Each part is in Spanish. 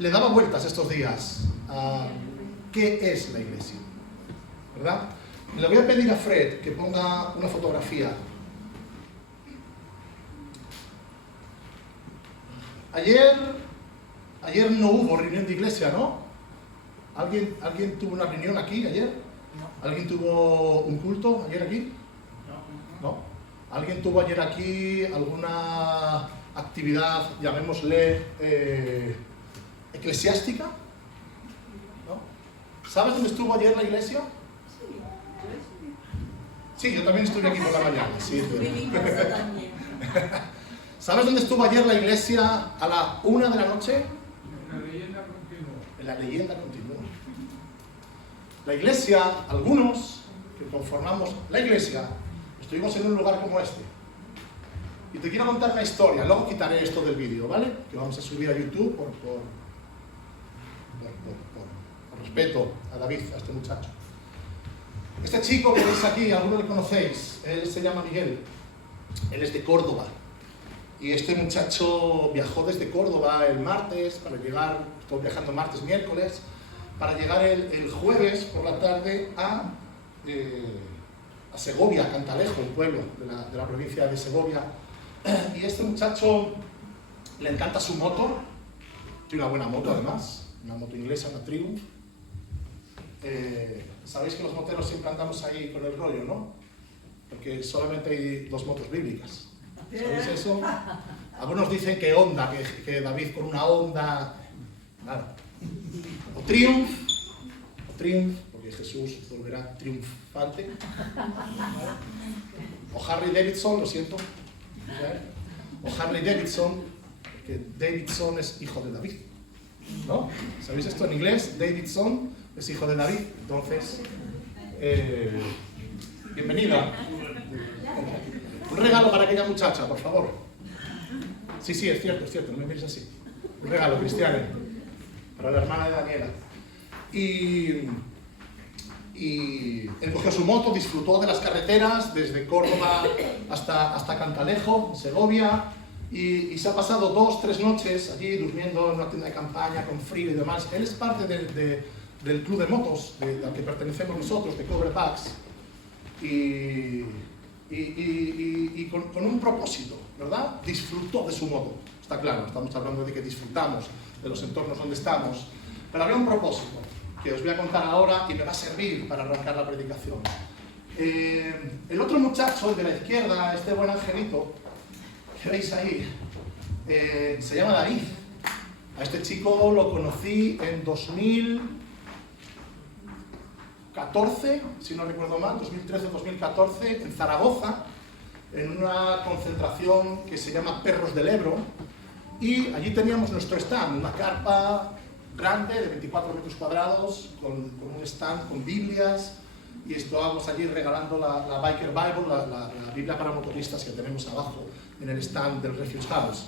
le daba vueltas estos días a qué es la iglesia, ¿verdad? Le voy a pedir a Fred que ponga una fotografía. Ayer no hubo reunión de iglesia, ¿no? ¿Alguien tuvo una reunión aquí ayer? No. ¿Alguien tuvo un culto ayer aquí? No. ¿No? ¿Alguien tuvo ayer aquí alguna actividad, llamémosle, eclesiástica? ¿No? ¿Sabes dónde estuvo ayer la iglesia? Sí, yo también estuve aquí por la mañana. Sí, ¿Sabes dónde estuvo ayer la iglesia a la 1 de la noche? La leyenda continúa. En la leyenda continúa. La iglesia, algunos que conformamos la iglesia, estuvimos en un lugar como este. Y te quiero contar una historia, luego quitaré esto del vídeo, ¿vale? Que vamos a subir a YouTube por respeto a David, a este muchacho. Este chico que veis aquí, algunos le conocéis, él se llama Miguel, él es de Córdoba. Y este muchacho viajó desde Córdoba el martes para llegar, estuvo viajando martes, miércoles, para llegar el jueves por la tarde a Segovia, a Cantalejo, un pueblo de la provincia de Segovia. Y este muchacho le encanta su moto, tiene una buena moto además, una moto inglesa, una Triumph. Sabéis que los moteros siempre andamos ahí con el rollo, ¿no? Porque solamente hay 2 motos bíblicas. ¿Sabéis eso? Algunos dicen que Honda, que David con una Honda, nada. O Triumph, porque Jesús volverá triunfante. O Harley Davidson, lo siento. O Harley Davidson, porque Davidson es hijo de David, ¿no? ¿Sabéis esto en inglés? Davidson es hijo de David, entonces, bienvenida. Un regalo para aquella muchacha, por favor. Sí, es cierto, no me mires así. Un regalo, Cristiano, para la hermana de Daniela. Y él cogió su moto, disfrutó de las carreteras desde Córdoba hasta Cantalejo, Segovia, y se ha pasado 2-3 noches allí durmiendo en una tienda de campaña con frío y demás. Él es parte del club de motos al que pertenecemos nosotros, de Cover Backs, y con un propósito, ¿verdad? Disfrutó de su moto, está claro, estamos hablando de que disfrutamos de los entornos donde estamos, pero había un propósito que os voy a contar ahora y me va a servir para arrancar la predicación. El otro muchacho, el de la izquierda, este buen angelito que veis ahí, se llama David. A este chico lo conocí en 2014, si no recuerdo mal, 2013-2014, en Zaragoza, en una concentración que se llama Perros del Ebro, y allí teníamos nuestro stand, una carpa grande de 24 metros cuadrados, con un stand con Biblias, y estábamos allí regalando la Biker Bible, la Biblia para motoristas que tenemos abajo en el stand del Refuge House.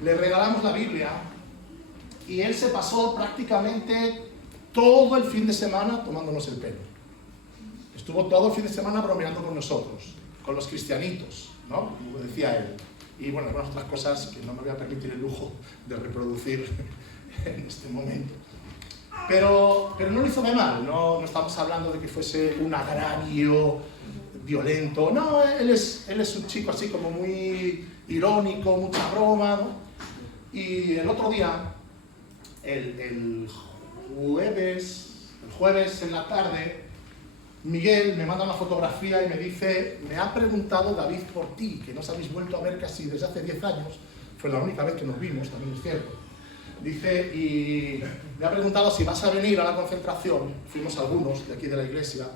Le regalamos la Biblia y él se pasó prácticamente todo el fin de semana tomándonos el pelo. Estuvo todo el fin de semana bromeando con nosotros, con los cristianitos, ¿no? Como decía él. Y bueno, algunas otras cosas que no me voy a permitir el lujo de reproducir en este momento. Pero no lo hizo de mal, no estamos hablando de que fuese un agravio violento. No, él es un chico así como muy irónico, mucha broma, ¿no? Y el otro día, el jueves en la tarde, Miguel me manda una fotografía y me dice: me ha preguntado David por ti, que no os habéis vuelto a ver casi desde hace 10 años, fue la única vez que nos vimos, también es cierto. Dice, y me ha preguntado si vas a venir a la concentración, fuimos algunos de aquí de la iglesia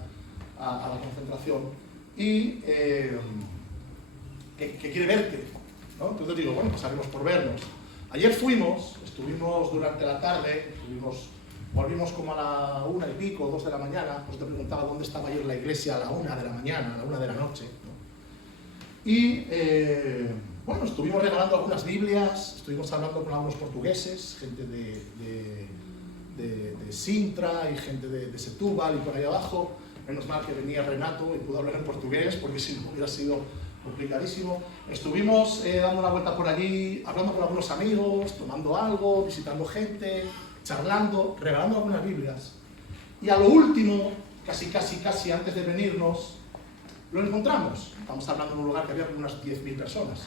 a la concentración, y que quiere verte, ¿no? Entonces digo, bueno, pues haremos por vernos. Ayer estuvimos durante la tarde, volvimos como a la 1 y pico, 2 de la mañana, pues te preguntaba dónde estaba ayer la iglesia a la 1 de la mañana, a la 1 de la noche, ¿no? Y bueno, estuvimos regalando algunas Biblias, estuvimos hablando con algunos portugueses, gente de Sintra y gente de Setúbal y por ahí abajo. Menos mal que venía Renato y pudo hablar en portugués, porque si no hubiera sido complicadísimo. Estuvimos dando una vuelta por allí, hablando con algunos amigos, tomando algo, visitando gente, charlando, regalando algunas Biblias. Y a lo último, casi antes de venirnos, lo encontramos. Estamos hablando en un lugar que había unas 10.000 personas.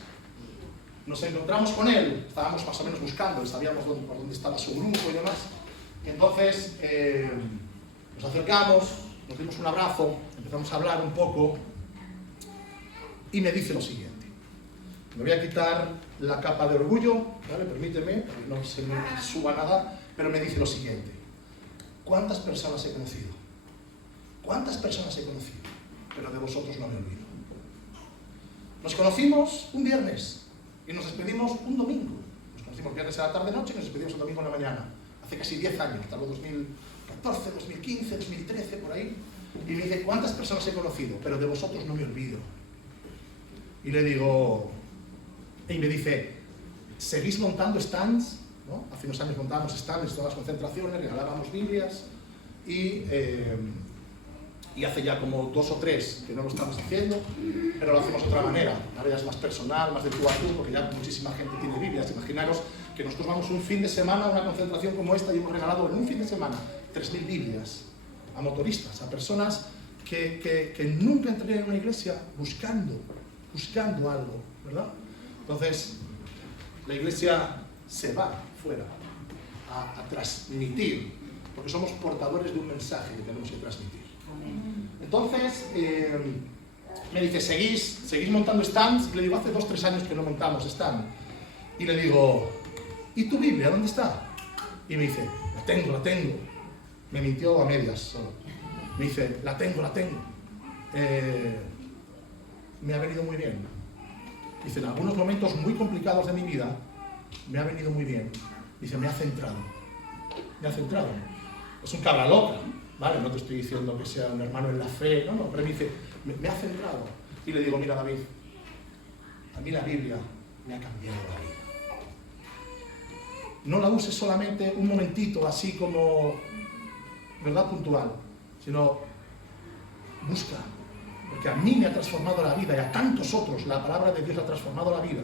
Nos encontramos con él, estábamos más o menos buscando, sabíamos por dónde estaba su grupo y demás. Y entonces nos acercamos, nos dimos un abrazo, empezamos a hablar un poco y me dice lo siguiente. Me voy a quitar la capa de orgullo, ¿vale? Permíteme, no se me suba nada, pero me dice lo siguiente. ¿Cuántas personas he conocido? ¿Cuántas personas he conocido? Pero de vosotros no me olvido. Nos conocimos un viernes y nos despedimos un domingo. Nos conocimos viernes a la tarde-noche y nos despedimos un domingo en la mañana. Hace casi 10 años, tal vez 2014, 2015, 2013, por ahí. Y me dice, ¿cuántas personas he conocido? Pero de vosotros no me olvido. Y le digo, y me dice, ¿seguís montando stands? ¿No? Hace unos años montábamos stands en todas las concentraciones, regalábamos Biblias y hace ya como 2 o 3 que no lo estamos haciendo, pero lo hacemos de otra manera. Ahora ya es más personal, más de tú a tú, porque ya muchísima gente tiene Biblias. Imaginaros que nosotros vamos un fin de semana a una concentración como esta y hemos regalado en un fin de semana 3.000 Biblias a motoristas, a personas que nunca entrarían en una iglesia buscando algo, ¿verdad? Entonces, la iglesia se va fuera a transmitir, porque somos portadores de un mensaje que tenemos que transmitir. Entonces, me dice, ¿seguís montando stands? Le digo, hace 2 o 3 años que no montamos stand. Y le digo, ¿y tu Biblia dónde está? Y me dice, la tengo. Me mintió a medias solo. Me dice, la tengo. Me ha venido muy bien. Dice, en algunos momentos muy complicados de mi vida, me ha venido muy bien. Dice, me ha centrado. Es un cabra loca, ¿vale? No te estoy diciendo que sea un hermano en la fe, no, pero me dice, me ha centrado. Y le digo, mira David, a mí la Biblia me ha cambiado la vida. No la uses solamente un momentito, así como, ¿verdad? Puntual, sino busca. Porque a mí me ha transformado la vida y a tantos otros la palabra de Dios ha transformado la vida.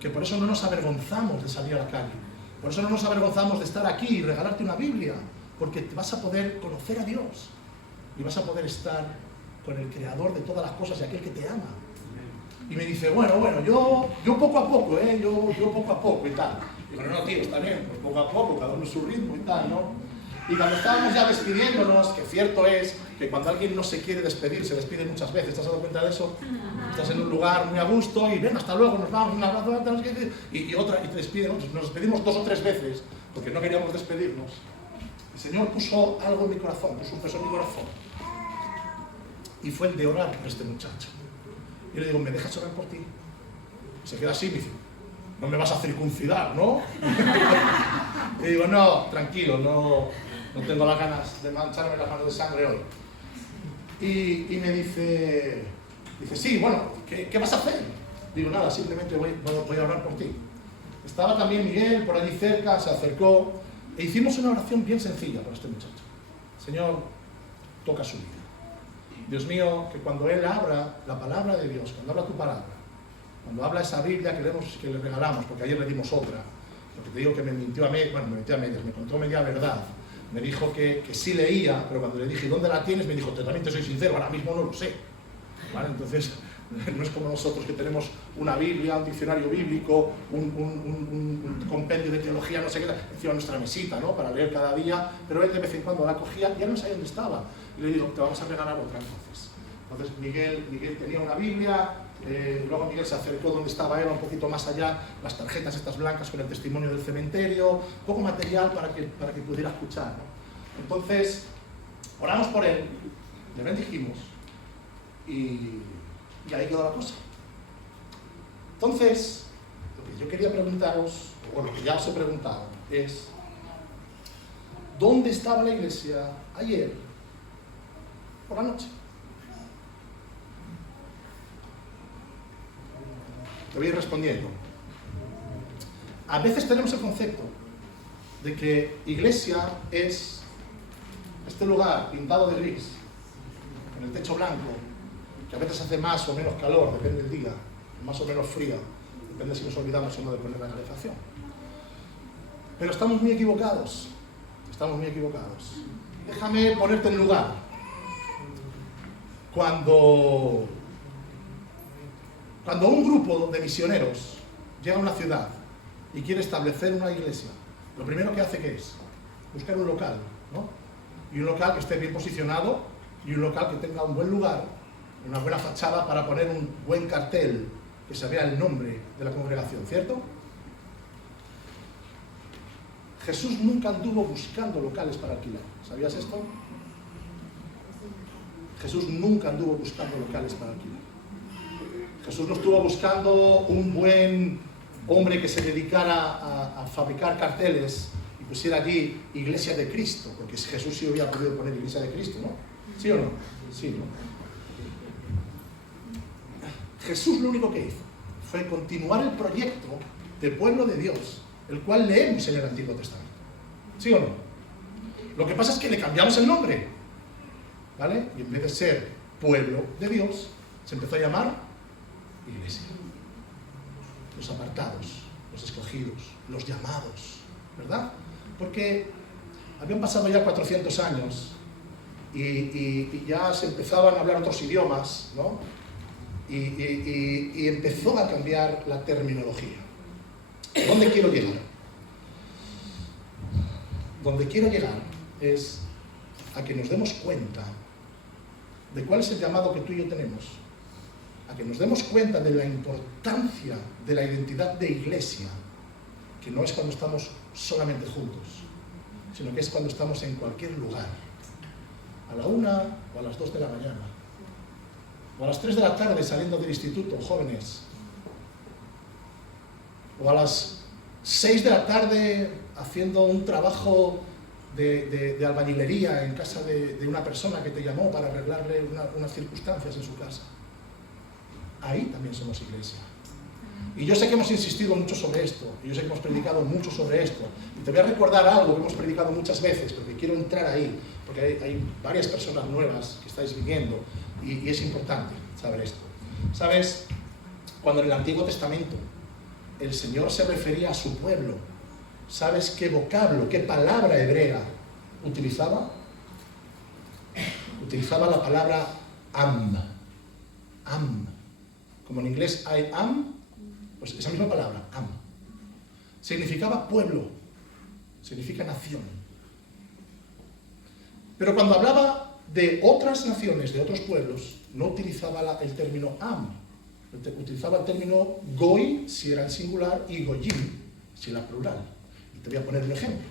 Que por eso no nos avergonzamos de salir a la calle. Por eso no nos avergonzamos de estar aquí y regalarte una Biblia. Porque te vas a poder conocer a Dios. Y vas a poder estar con el Creador de todas las cosas y aquel que te ama. Y me dice, bueno, yo poco a poco, yo poco a poco y tal. Y digo, no, tío, está bien, pues poco a poco, cada uno su ritmo y tal, ¿no? Y cuando estábamos ya despidiéndonos, que cierto es que cuando alguien no se quiere despedir, se despide muchas veces, ¿te has dado cuenta de eso? Estás en un lugar muy a gusto y ven, hasta luego, nos vamos, un abrazo, y te despiden, nos despedimos 2 o 3 veces, porque no queríamos despedirnos. El Señor puso algo en mi corazón, puso un peso en mi corazón. Y fue el de orar por este muchacho. Y le digo, ¿me dejas orar por ti? Se queda así y me dice, no me vas a circuncidar, ¿no? Y digo, no, tranquilo, no tengo las ganas de mancharme las manos de sangre hoy. Y me dice, sí, bueno, ¿qué vas a hacer? Digo, nada, simplemente voy a orar por ti. Estaba también Miguel por allí cerca, se acercó e hicimos una oración bien sencilla para este muchacho. Señor, toca su vida. Dios mío, que cuando él abra la palabra de Dios, cuando habla tu palabra, cuando habla esa Biblia que le regalamos, porque ayer le dimos otra, porque te digo que me mintió a medias, me contó media verdad. Me dijo que sí leía, pero cuando le dije, ¿dónde la tienes? Me dijo, también te soy sincero, ahora mismo no lo sé. ¿Vale? Entonces, no es como nosotros que tenemos una Biblia, un diccionario bíblico, un compendio de teología, no sé qué, encima de nuestra mesita, ¿no? Para leer cada día, pero él de vez en cuando la cogía y ya no sabía dónde estaba. Y le digo, te vamos a regalar otra entonces. Entonces Miguel tenía una Biblia, luego Miguel se acercó donde estaba él, un poquito más allá, las tarjetas estas blancas con el testimonio del cementerio, poco material para que pudiera escuchar, ¿no? Entonces, oramos por él, le bendijimos y ahí quedó la cosa. Entonces, lo que yo quería preguntaros, o lo que ya os he preguntado, es ¿dónde estaba la iglesia ayer por la noche? Te voy a ir respondiendo. A veces tenemos el concepto de que iglesia es este lugar pintado de gris, con el techo blanco, que a veces hace más o menos calor, depende del día, más o menos fría, depende si nos olvidamos o no de poner la calefacción. Pero estamos muy equivocados, estamos muy equivocados. Déjame ponerte en lugar. Cuando un grupo de misioneros llega a una ciudad y quiere establecer una iglesia, lo primero que hace, ¿qué es? Buscar un local, ¿no? Y un local que esté bien posicionado y un local que tenga un buen lugar, una buena fachada para poner un buen cartel que se vea el nombre de la congregación, ¿cierto? Jesús nunca anduvo buscando locales para alquilar. ¿Sabías esto? Jesús nunca anduvo buscando locales para alquilar. Jesús no estuvo buscando un buen hombre que se dedicara a fabricar carteles y pusiera allí Iglesia de Cristo, porque Jesús sí hubiera podido poner Iglesia de Cristo, ¿no? ¿Sí o no? Sí, ¿no? Jesús lo único que hizo fue continuar el proyecto del pueblo de Dios, el cual leemos en el Antiguo Testamento. ¿Sí o no? Lo que pasa es que le cambiamos el nombre, ¿vale? Y en vez de ser pueblo de Dios, se empezó a llamar Iglesia. Los apartados, los escogidos, los llamados, ¿verdad? Porque habían pasado ya 400 años y ya se empezaban a hablar otros idiomas, ¿no? Y empezó a cambiar la terminología. ¿Dónde quiero llegar? Donde quiero llegar es a que nos demos cuenta de cuál es el llamado que tú y yo tenemos, a que nos demos cuenta de la importancia de la identidad de iglesia, que no es cuando estamos solamente juntos, sino que es cuando estamos en cualquier lugar, a la 1 o a las 2 de la mañana, o a las 3 de la tarde saliendo del instituto, jóvenes, o a las 6 de la tarde haciendo un trabajo de albañilería en casa de una persona que te llamó para arreglarle unas circunstancias en su casa. Ahí también somos iglesia. Y yo sé que hemos insistido mucho sobre esto, y yo sé que hemos predicado mucho sobre esto, y te voy a recordar algo que hemos predicado muchas veces, porque quiero entrar ahí, porque hay varias personas nuevas que estáis viniendo, y es importante saber esto. ¿Sabes? Cuando en el Antiguo Testamento el Señor se refería a su pueblo, ¿sabes qué vocablo, qué palabra hebrea utilizaba? Utilizaba la palabra am. Am. Como en inglés I am, pues esa misma palabra, am. Significaba pueblo, significa nación. Pero cuando hablaba de otras naciones, de otros pueblos, no utilizaba el término am, utilizaba el término goi, si era el singular, y goyim, si era plural. Y te voy a poner un ejemplo.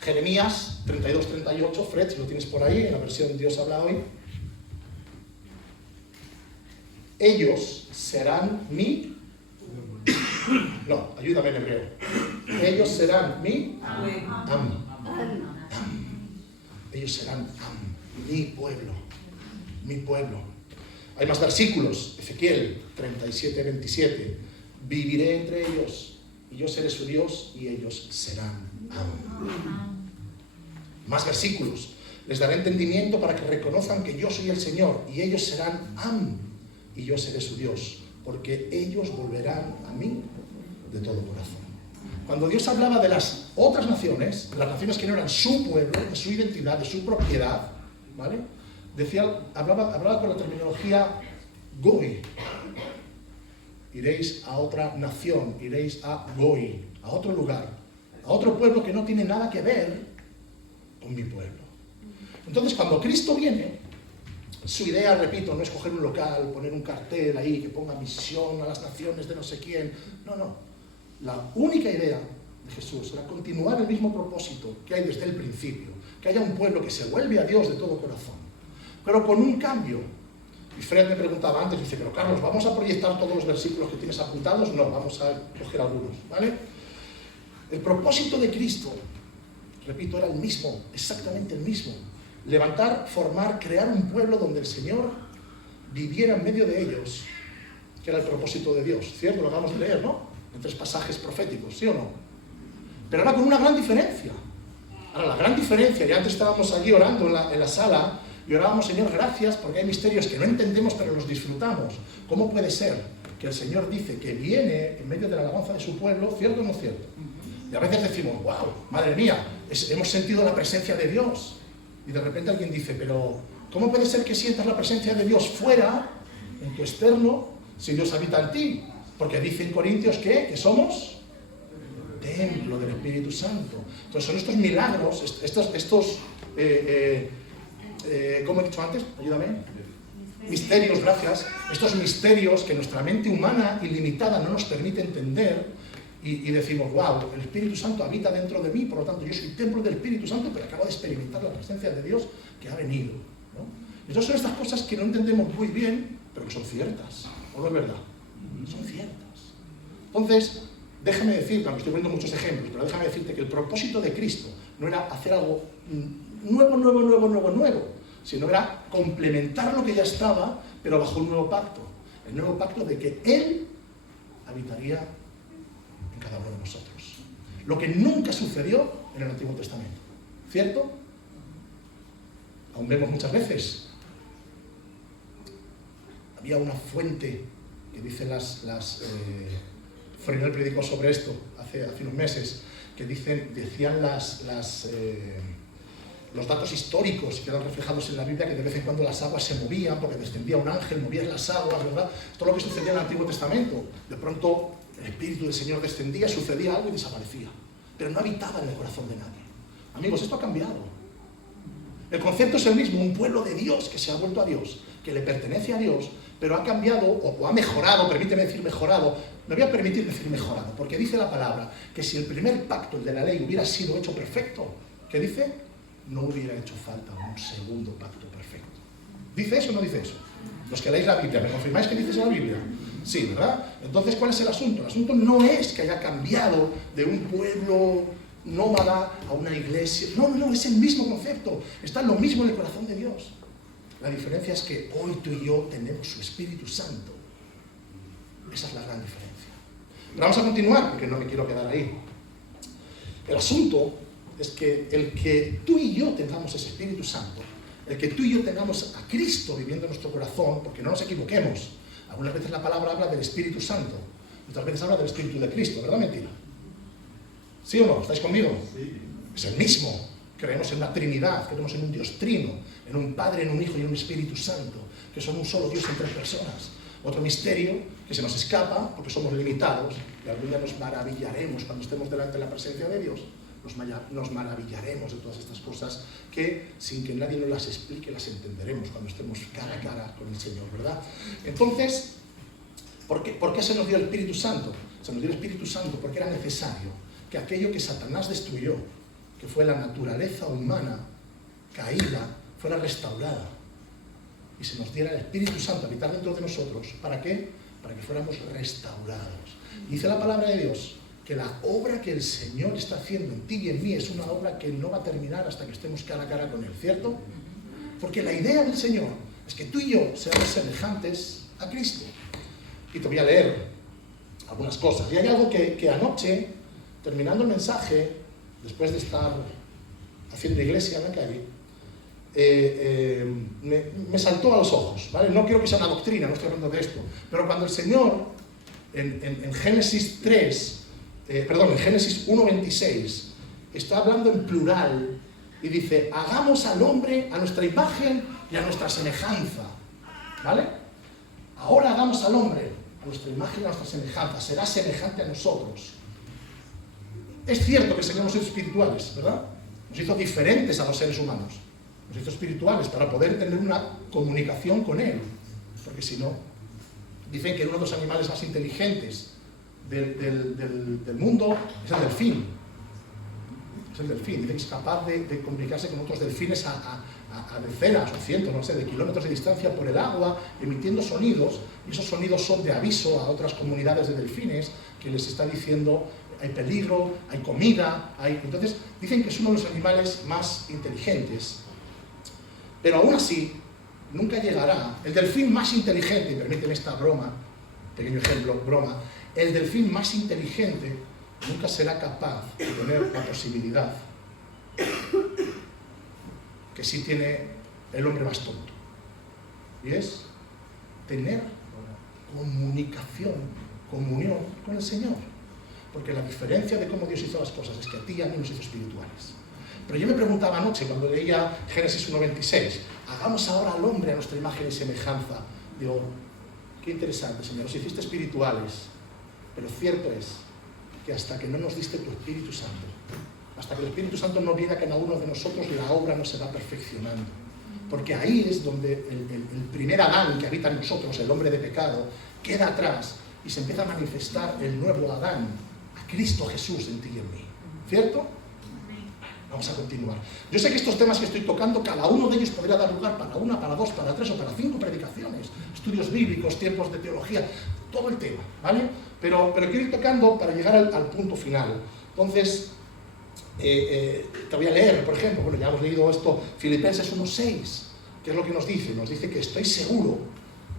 Jeremías 32-38, Fred, si lo tienes por ahí, en la versión Dios habla hoy. Ellos serán mi... No, ayúdame en hebreo. Ellos serán mi... Am. Ellos serán am. Mi pueblo. Mi pueblo. Hay más versículos. Ezequiel 37-27. Viviré entre ellos y yo seré su Dios y ellos serán am. Más versículos. Les daré entendimiento para que reconozcan que yo soy el Señor y ellos serán am. Y yo seré su Dios, porque ellos volverán a mí de todo corazón. Cuando Dios hablaba de las otras naciones, las naciones que no eran su pueblo, de su identidad, de su propiedad, ¿vale? Hablaba con la terminología Goi. Iréis a otra nación, iréis a Goi, a otro lugar, a otro pueblo que no tiene nada que ver con mi pueblo. Entonces, cuando Cristo viene, su idea, repito, no es coger un local, poner un cartel ahí que ponga misión a las naciones de no sé quién. No, no. La única idea de Jesús era continuar el mismo propósito que hay desde el principio. Que haya un pueblo que se vuelve a Dios de todo corazón. Pero con un cambio. Y Fred me preguntaba antes, dice, pero Carlos, ¿vamos a proyectar todos los versículos que tienes apuntados? No, vamos a coger algunos, ¿vale? El propósito de Cristo, repito, era el mismo, exactamente el mismo. Levantar, formar, crear un pueblo donde el Señor viviera en medio de ellos, que era el propósito de Dios. ¿Cierto? Lo acabamos de leer, ¿no? En 3 pasajes proféticos, ¿sí o no? Pero ahora con una gran diferencia. Ahora la gran diferencia, y antes estábamos allí orando en la sala, y orábamos, Señor, gracias, porque hay misterios que no entendemos, pero los disfrutamos. ¿Cómo puede ser que el Señor dice que viene en medio de la alabanza de su pueblo, cierto o no cierto? Y a veces decimos, wow, madre mía, hemos sentido la presencia de Dios. Y de repente alguien dice, pero ¿cómo puede ser que sientas la presencia de Dios fuera, en tu externo, si Dios habita en ti? Porque dice en Corintios que somos templo del Espíritu Santo. Entonces son estos milagros, ¿cómo he dicho antes? Ayúdame. Misterios, gracias. Estos misterios que nuestra mente humana ilimitada no nos permite entender y decimos, wow, el Espíritu Santo habita dentro de mí, por lo tanto yo soy templo del Espíritu Santo, pero acabo de experimentar la presencia de Dios que ha venido, ¿no? Entonces son estas cosas que no entendemos muy bien, pero que son ciertas, ¿o no es verdad? Son ciertas. Entonces, déjame decirte, aunque estoy poniendo muchos ejemplos, pero déjame decirte que el propósito de Cristo no era hacer algo nuevo, sino era complementar lo que ya estaba, pero bajo un nuevo pacto. El nuevo pacto de que Él habitaría en cada uno de nosotros. Lo que nunca sucedió en el Antiguo Testamento. ¿Cierto? Aún vemos muchas veces. Había una fuente que dice Forinel predicó sobre esto hace unos meses, que decían los datos históricos que eran reflejados en la Biblia, que de vez en cuando las aguas se movían porque descendía un ángel, movía las aguas, ¿verdad? Todo lo que sucedía en el Antiguo Testamento. De pronto el Espíritu del Señor descendía, sucedía algo y desaparecía. Pero no habitaba en el corazón de nadie. Amigos, esto ha cambiado. El concepto es el mismo, un pueblo de Dios que se ha vuelto a Dios, que le pertenece a Dios, pero ha cambiado o ha mejorado, permíteme decir mejorado, me voy a permitir decir mejorado, porque dice la palabra que si el primer pacto, el de la ley, hubiera sido hecho perfecto, ¿qué dice? No hubiera hecho falta un segundo pacto perfecto. ¿Dice eso o no dice eso? Los que leéis la Biblia, ¿me confirmáis que dice eso la Biblia? Sí, ¿verdad? Entonces, ¿cuál es el asunto? El asunto no es que haya cambiado de un pueblo nómada a una iglesia. No, es el mismo concepto. Está lo mismo en el corazón de Dios. La diferencia es que hoy tú y yo tenemos su Espíritu Santo. Esa es la gran diferencia. Pero vamos a continuar, porque no me quiero quedar ahí. El asunto es que el que tú y yo tengamos ese Espíritu Santo, el que tú y yo tengamos a Cristo viviendo en nuestro corazón, porque no nos equivoquemos, algunas veces la palabra habla del Espíritu Santo, otras veces habla del Espíritu de Cristo, ¿verdad o mentira? ¿Sí o no? ¿Estáis conmigo? Sí. Es el mismo. Creemos en la Trinidad, creemos en un Dios trino, en un Padre, en un Hijo y en un Espíritu Santo, que son un solo Dios en tres personas. Otro misterio que se nos escapa porque somos limitados, y algún día nos maravillaremos cuando estemos delante de la presencia de Dios. Nos maravillaremos de todas estas cosas que, sin que nadie nos las explique, las entenderemos cuando estemos cara a cara con el Señor, ¿verdad? Entonces, ¿por qué se nos dio el Espíritu Santo? Se nos dio el Espíritu Santo porque era necesario que aquello que Satanás destruyó, que fue la naturaleza humana caída, fuera restaurada. Y se nos diera el Espíritu Santo a habitar dentro de nosotros. ¿Para qué? Para que fuéramos restaurados. Y dice la palabra de Dios que la obra que el Señor está haciendo en ti y en mí es una obra que no va a terminar hasta que estemos cara a cara con Él, ¿cierto? Porque la idea del Señor es que tú y yo seamos semejantes a Cristo. Y te voy a leer algunas cosas. Y hay algo que anoche, terminando el mensaje, después de estar haciendo iglesia en la calle, me saltó a los ojos, ¿vale? No quiero que sea una doctrina, no estoy hablando de esto, pero cuando el Señor, en Génesis 1:26, está hablando en plural y dice, hagamos al hombre a nuestra imagen y a nuestra semejanza, ¿vale? Ahora hagamos al hombre a nuestra imagen y a nuestra semejanza, será semejante a nosotros. Es cierto que el Señor nos hizo espirituales, ¿verdad? Nos hizo diferentes a los seres humanos. Nos hizo espirituales para poder tener una comunicación con Él. Porque si no, dicen que uno de los animales más inteligentes del mundo es el delfín. Es el delfín. Dicen que es capaz de comunicarse con otros delfines a decenas o cientos, no sé, de kilómetros de distancia por el agua, emitiendo sonidos. Y esos sonidos son de aviso a otras comunidades de delfines que les está diciendo hay peligro, hay comida, Entonces, dicen que es uno de los animales más inteligentes. Pero aún así, nunca llegará. El delfín más inteligente, y permíteme esta broma, pequeño ejemplo, broma, el delfín más inteligente nunca será capaz de tener la posibilidad que sí tiene el hombre más tonto. Y es tener comunión con el Señor. Porque la diferencia de cómo Dios hizo las cosas es que a ti y a mí nos hizo espirituales. Pero yo me preguntaba anoche, cuando leía Génesis 1:26, hagamos ahora al hombre a nuestra imagen y semejanza. Digo, qué interesante, Señor, nos hiciste espirituales. Pero cierto es que hasta que no nos diste tu Espíritu Santo, hasta que el Espíritu Santo no viene a cada uno de nosotros, la obra no se va perfeccionando. Porque ahí es donde el primer Adán que habita en nosotros, el hombre de pecado, queda atrás y se empieza a manifestar el nuevo Adán, a Cristo Jesús en ti y en mí. ¿Cierto? Vamos a continuar. Yo sé que estos temas que estoy tocando, cada uno de ellos podría dar lugar para una, para dos, para tres o para 5 predicaciones, estudios bíblicos, tiempos de teología, todo el tema, ¿vale? Pero quiero ir tocando para llegar al punto final. Entonces, te voy a leer, por ejemplo, bueno, ya hemos leído esto, Filipenses 1:6, ¿qué es lo que nos dice? Nos dice que estoy seguro,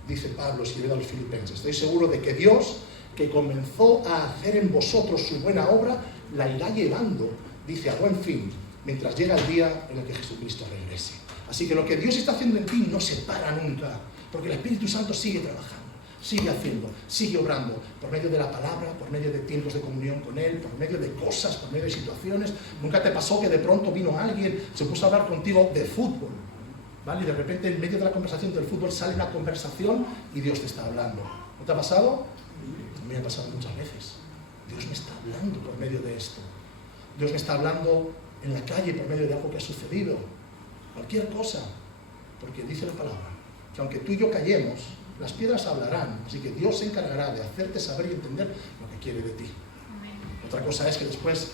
dice Pablo escribiendo a los Filipenses, estoy seguro de que Dios, que comenzó a hacer en vosotros su buena obra, la irá llevando, dice, a buen fin, mientras llega el día en el que Jesucristo regrese. Así que lo que Dios está haciendo en ti no se para nunca, porque el Espíritu Santo sigue trabajando, sigue haciendo, sigue obrando, por medio de la palabra, por medio de tiempos de comunión con Él, por medio de cosas, por medio de situaciones. ¿Nunca te pasó que de pronto vino alguien, se puso a hablar contigo de fútbol, ¿vale? Y de repente en medio de la conversación del fútbol sale una conversación y Dios te está hablando? ¿No te ha pasado? A mí me ha pasado muchas veces. Dios me está hablando por medio de esto. Dios me está hablando en la calle por medio de algo que ha sucedido. Cualquier cosa. Porque dice la palabra que aunque tú y yo callemos, las piedras hablarán. Así que Dios se encargará de hacerte saber y entender lo que quiere de ti. Otra cosa es que después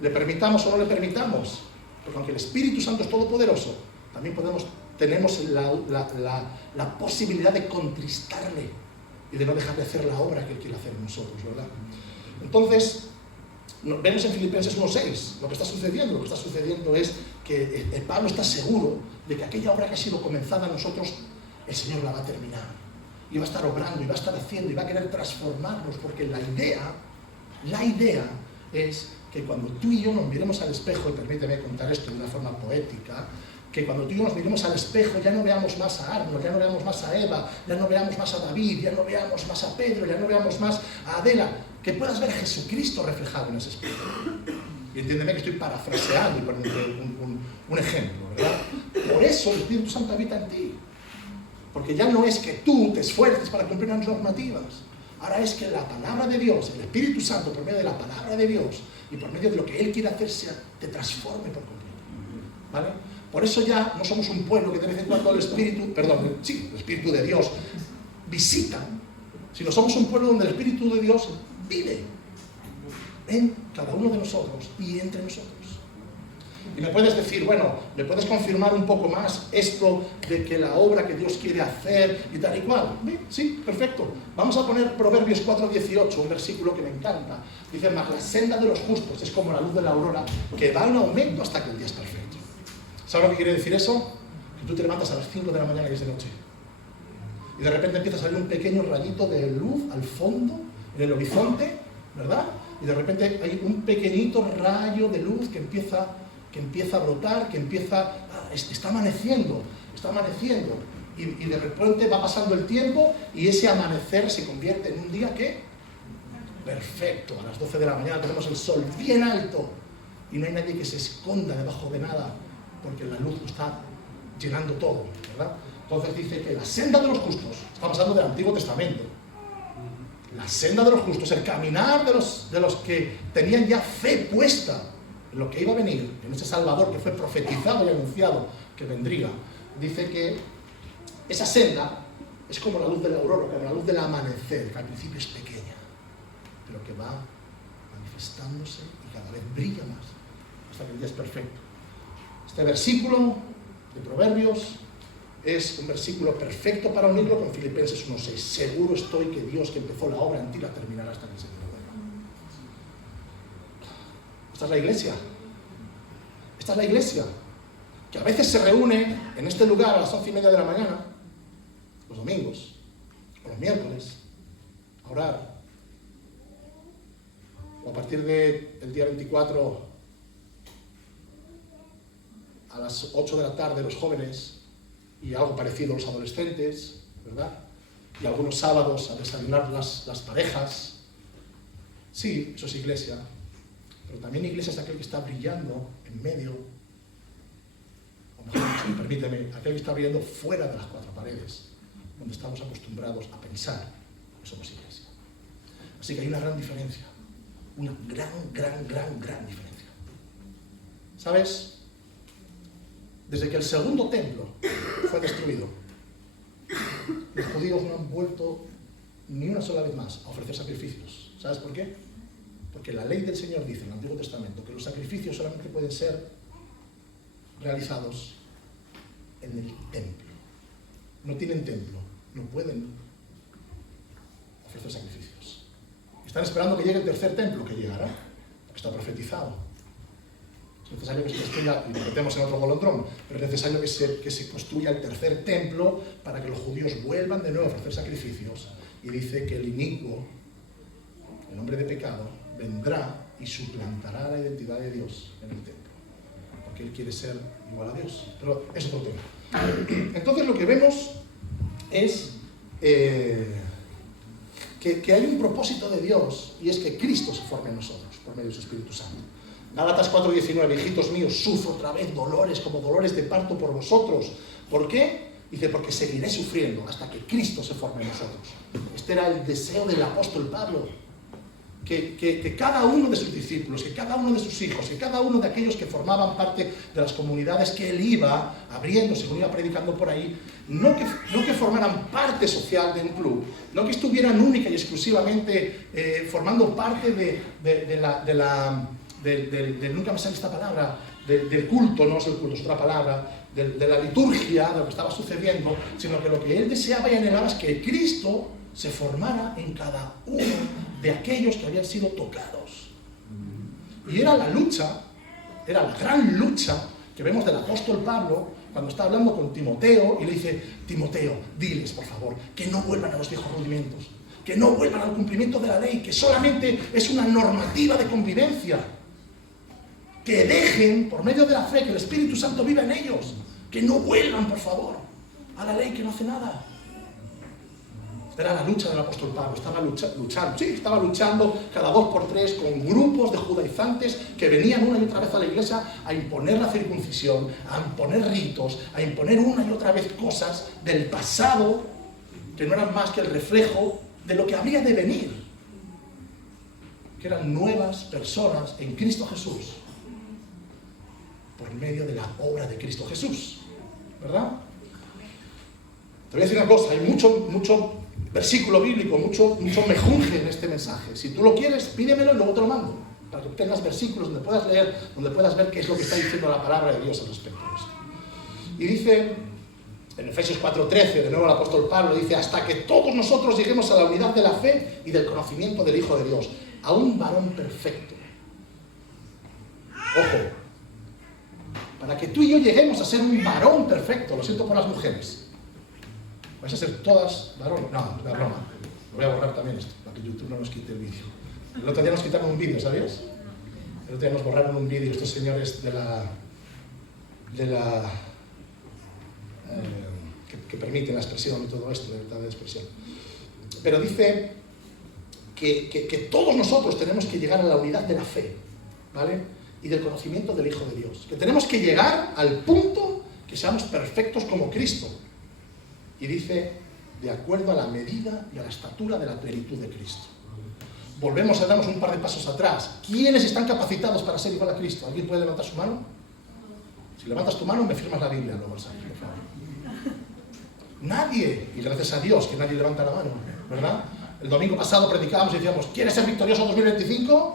le permitamos o no le permitamos. Porque aunque el Espíritu Santo es todopoderoso, también tenemos la posibilidad de contristarle y de no dejar de hacer la obra que Él quiere hacer en nosotros, ¿verdad? Entonces, vemos en Filipenses 1:6 lo que está sucediendo. Lo que está sucediendo es que Pablo está seguro de que aquella obra que ha sido comenzada en nosotros, el Señor la va a terminar. Y va a estar obrando, y va a estar haciendo, y va a querer transformarnos, porque la idea es que cuando tú y yo nos miremos al espejo, y permíteme contar esto de una forma poética, que cuando tú y yo nos miremos al espejo ya no veamos más a Arnold, ya no veamos más a Eva, ya no veamos más a David, ya no veamos más a Pedro, ya no veamos más a Adela, que puedas ver a Jesucristo reflejado en ese espejo. Y entiéndeme que estoy parafraseando y poniendo un ejemplo, ¿verdad? Por eso el Espíritu Santo habita en ti. Porque ya no es que tú te esfuerces para cumplir unas normativas. Ahora es que la palabra de Dios, el Espíritu Santo, por medio de la palabra de Dios y por medio de lo que Él quiere hacer, te transforme por completo. ¿Vale? Por eso ya no somos un pueblo que de vez en cuando el Espíritu de Dios visita, sino somos un pueblo donde el Espíritu de Dios vive en cada uno de nosotros y entre nosotros. Y me puedes decir, bueno, ¿me puedes confirmar un poco más esto de que la obra que Dios quiere hacer y tal y cual? Sí, perfecto. Vamos a poner Proverbios 4:18, un versículo que me encanta. Dice, mas la senda de los justos es como la luz de la aurora, que va en aumento hasta que el día es perfecto. ¿Sabes lo que quiere decir eso? Que tú te levantas a las 5 de la mañana y es de noche. Y de repente empieza a salir un pequeño rayito de luz al fondo, en el horizonte, ¿verdad? Y de repente hay un pequeñito rayo de luz que empieza a brotar, está amaneciendo, y de repente va pasando el tiempo y ese amanecer se convierte en un día que perfecto. A las 12 de la mañana tenemos el sol bien alto y no hay nadie que se esconda debajo de nada porque la luz lo está llenando todo, ¿verdad? Entonces dice que la senda de los justos, estamos hablando del Antiguo Testamento, la senda de los justos, el caminar de los que tenían ya fe puesta en lo que iba a venir, en ese Salvador que fue profetizado y anunciado que vendría, dice que esa senda es como la luz de la aurora, como la luz del amanecer, que al principio es pequeña, pero que va manifestándose y cada vez brilla más, hasta que el día es perfecto. Este versículo de Proverbios es un versículo perfecto para unirlo con Filipenses 1:6. Seguro estoy que Dios que empezó la obra en ti la terminará hasta que el Señor vuelva. Esta es la iglesia. Esta es la iglesia. Que a veces se reúne en este lugar a las 11:30 de la mañana, los domingos, o los miércoles, a orar. O a partir del día 24, a las 8 de la tarde, los jóvenes y algo parecido a los adolescentes, ¿verdad? Y algunos sábados a desayunar las parejas. Sí, eso es iglesia, pero también iglesia es aquel que está brillando en medio, o mejor dicho, permíteme, aquel que está brillando fuera de las cuatro paredes, donde estamos acostumbrados a pensar que somos iglesia. Así que hay una gran diferencia, una gran diferencia. ¿Sabes? Desde que el segundo templo fue destruido, los judíos no han vuelto ni una sola vez más a ofrecer sacrificios. ¿Sabes por qué? Porque la ley del Señor dice en el Antiguo Testamento que los sacrificios solamente pueden ser realizados en el templo. No tienen templo, no pueden ofrecer sacrificios. Están esperando que llegue el tercer templo, que llegará, porque está profetizado. Es necesario que se construya, y lo metemos en otro golondrón, pero es necesario que se construya el tercer templo para que los judíos vuelvan de nuevo a ofrecer sacrificios. Y dice que el inicuo, el hombre de pecado, vendrá y suplantará la identidad de Dios en el templo, porque él quiere ser igual a Dios. Pero es otro tema. Entonces lo que vemos es que hay un propósito de Dios, y es que Cristo se forme en nosotros por medio de su Espíritu Santo. Gálatas 4:19, hijitos míos, sufro otra vez dolores como dolores de parto por vosotros. ¿Por qué? Dice, porque seguiré sufriendo hasta que Cristo se forme en nosotros. Este era el deseo del apóstol Pablo, que cada uno de sus discípulos, que cada uno de sus hijos, que cada uno de aquellos que formaban parte de las comunidades que él iba abriendo, según iba predicando por ahí, no que formaran parte social de un club, no que estuvieran única y exclusivamente formando parte nunca me sale esta palabra, del culto, no es el culto, es otra palabra, de la liturgia, de lo que estaba sucediendo, sino que lo que él deseaba y anhelaba es que Cristo se formara en cada uno de aquellos que habían sido tocados. Y era la lucha, era la gran lucha que vemos del apóstol Pablo cuando está hablando con Timoteo y le dice, Timoteo, diles por favor que no vuelvan a los viejos rudimentos, que no vuelvan al cumplimiento de la ley, que solamente es una normativa de convivencia, que dejen por medio de la fe que el Espíritu Santo viva en ellos, que no vuelvan por favor a la ley que no hace nada. Era la lucha del apóstol Pablo, estaba luchando cada 2 por 3 con grupos de judaizantes que venían una y otra vez a la iglesia a imponer la circuncisión, a imponer ritos, a imponer una y otra vez cosas del pasado que no eran más que el reflejo de lo que habría de venir, que eran nuevas personas en Cristo Jesús, por medio de la obra de Cristo Jesús, ¿verdad? Te voy a decir una cosa, hay mucho versículo bíblico, mucho mejunje en este mensaje. Si tú lo quieres, pídemelo y luego te lo mando, para que tengas versículos donde puedas leer, donde puedas ver qué es lo que está diciendo la palabra de Dios al respecto de esto. Y dice, en Efesios 4:13, de nuevo el apóstol Pablo dice, hasta que todos nosotros lleguemos a la unidad de la fe y del conocimiento del Hijo de Dios, a un varón perfecto. Ojo, para que tú y yo lleguemos a ser un varón perfecto, lo siento por las mujeres, vais a ser todas varones. No, es una broma. Lo voy a borrar también esto, para que YouTube no nos quite el vídeo. El otro día nos quitaron un vídeo, ¿sabías? El otro día nos borraron un vídeo estos señores que permiten la expresión y todo esto, la libertad de expresión. Pero dice que todos nosotros tenemos que llegar a la unidad de la fe, ¿vale? Y del conocimiento del Hijo de Dios. Que tenemos que llegar al punto que seamos perfectos como Cristo. Y dice, de acuerdo a la medida y a la estatura de la plenitud de Cristo. Volvemos a darnos un par de pasos atrás. ¿Quiénes están capacitados para ser igual a Cristo? ¿Alguien puede levantar su mano? Si levantas tu mano, me firmas la Biblia luego al salir, por favor. Nadie, y gracias a Dios que nadie levanta la mano, ¿verdad? El domingo pasado predicábamos y decíamos, ¿quieres ser victorioso en 2025?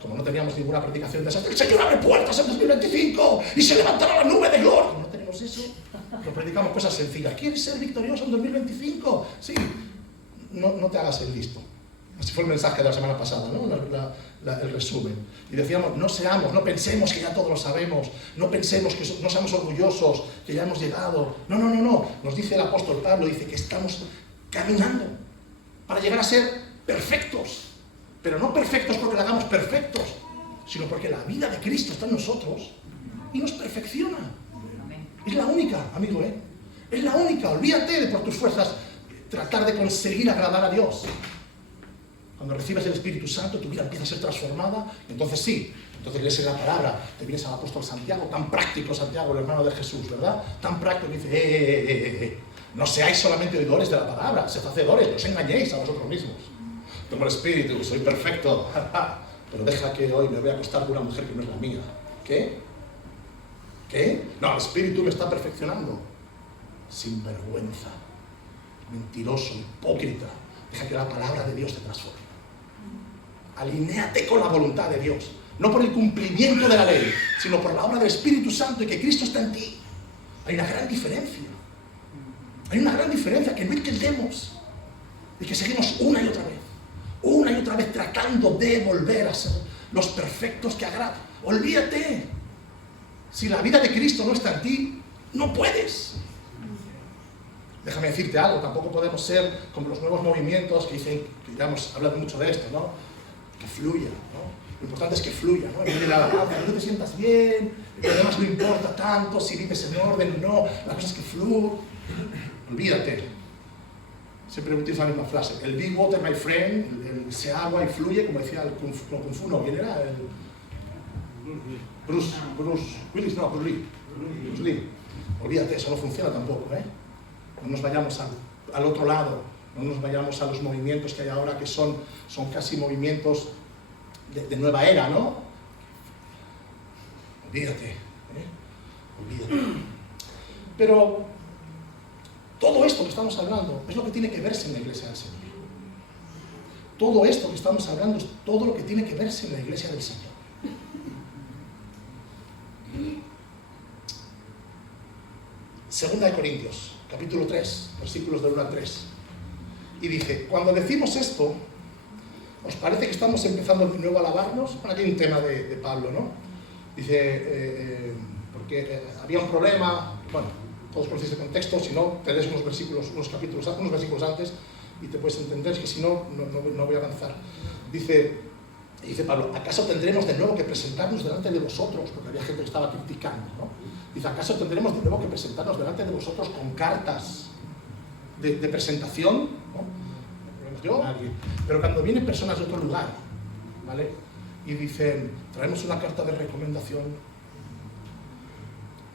Como no teníamos ninguna predicación de esas, el Señor abre puertas en 2025 y se levantará la nube de gloria. Como no tenemos eso, lo predicamos cosas sencillas. ¿Quieres ser victorioso en 2025? Sí, no te hagas el listo. Así fue el mensaje de la semana pasada, ¿no? El resumen. Y decíamos, no pensemos que ya todo lo sabemos, no pensemos que no seamos orgullosos, que ya hemos llegado. No. Nos dice el apóstol Pablo, dice que estamos caminando para llegar a ser perfectos. Pero no perfectos porque la hagamos perfectos, sino porque la vida de Cristo está en nosotros y nos perfecciona. Es la única, amigo, Es la única. Olvídate de por tus fuerzas tratar de conseguir agradar a Dios. Cuando recibes el Espíritu Santo, tu vida empieza a ser transformada. Entonces sí, entonces lees la palabra, te vienes al apóstol Santiago, tan práctico Santiago, el hermano de Jesús, ¿verdad? Tan práctico que dice, no seáis solamente oidores de la palabra, sed hacedores, no os engañéis a vosotros mismos. Tengo el Espíritu, soy perfecto, pero deja que hoy me voy a acostar con una mujer que no es la mía. ¿Qué? ¿Qué? No, el Espíritu me está perfeccionando. Sinvergüenza, mentiroso, hipócrita. Deja que la palabra de Dios te transforme. Alinéate con la voluntad de Dios. No por el cumplimiento de la ley, sino por la obra del Espíritu Santo y que Cristo está en ti. Hay una gran diferencia. Hay una gran diferencia que no entendemos y que seguimos una y otra vez tratando de volver a ser los perfectos que agradan. Olvídate. Si la vida de Cristo no está en ti, no puedes. Déjame decirte algo, tampoco podemos ser como los nuevos movimientos que dicen, que ya hemos hablado mucho de esto, ¿no? Que fluya, ¿no? Lo importante es que fluya, ¿no? En vez de la alabanza, que no te sientas bien, que además no importa tanto si vives en orden o no, la cosa es que fluya. Olvídate. Siempre utilizo la misma frase. El be water, my friend, el se agua y fluye, como decía el Kung Fu, ¿no? ¿Quién era? Bruce Willis, no, Bruce Lee. Olvídate, eso no funciona tampoco, ¿eh? No nos vayamos al otro lado, no nos vayamos a los movimientos que hay ahora, que son casi movimientos de nueva era, ¿no? Olvídate, olvídate. Pero todo esto que estamos hablando es lo que tiene que verse en la iglesia del Señor. Todo esto que estamos hablando es todo lo que tiene que verse en la iglesia del Señor. Segunda de Corintios, capítulo 3, versículos del 1 al 3. Y dice, cuando decimos esto, ¿os parece que estamos empezando de nuevo a alabarnos? Bueno, aquí hay un tema de Pablo, ¿no? Dice, porque había un problema, bueno, todos conocéis el contexto, si no, te lees unos versículos antes y te puedes entender, que si no, no voy a avanzar. Dice Pablo, ¿acaso tendremos de nuevo que presentarnos delante de vosotros? Porque había gente que estaba criticando, ¿no? Dice, ¿acaso tendremos de nuevo que presentarnos delante de vosotros con cartas de presentación? ¿No? Yo, nadie. Pero cuando vienen personas de otro lugar, ¿vale? Y dicen, traemos una carta de recomendación.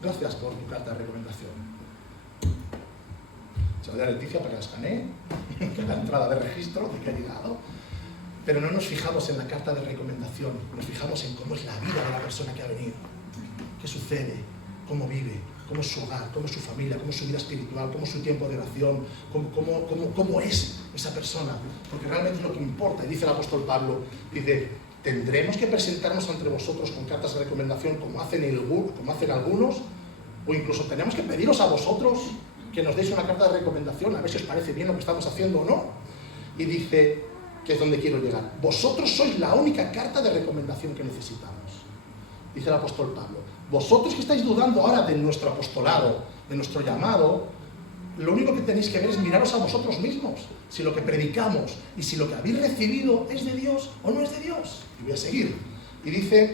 Gracias por tu carta de recomendación. Se la doy a Leticia para que la escanee, que es la entrada de registro de que ha llegado. Pero no nos fijamos en la carta de recomendación, nos fijamos en cómo es la vida de la persona que ha venido. ¿Qué sucede? ¿Cómo vive? ¿Cómo es su hogar? ¿Cómo es su familia? ¿Cómo es su vida espiritual? ¿Cómo es su tiempo de oración? ¿Cómo es esa persona? Porque realmente es lo que importa. Y dice el apóstol Pablo, dice, ¿tendremos que presentarnos ante vosotros con cartas de recomendación como hacen algunos? O incluso tenemos que pediros a vosotros que nos deis una carta de recomendación, a ver si os parece bien lo que estamos haciendo o no. Y dice, que es donde quiero llegar, vosotros sois la única carta de recomendación que necesitamos. Dice el apóstol Pablo, vosotros que estáis dudando ahora de nuestro apostolado, de nuestro llamado, lo único que tenéis que ver es miraros a vosotros mismos, si lo que predicamos y si lo que habéis recibido es de Dios o no es de Dios. Y voy a seguir. Y dice,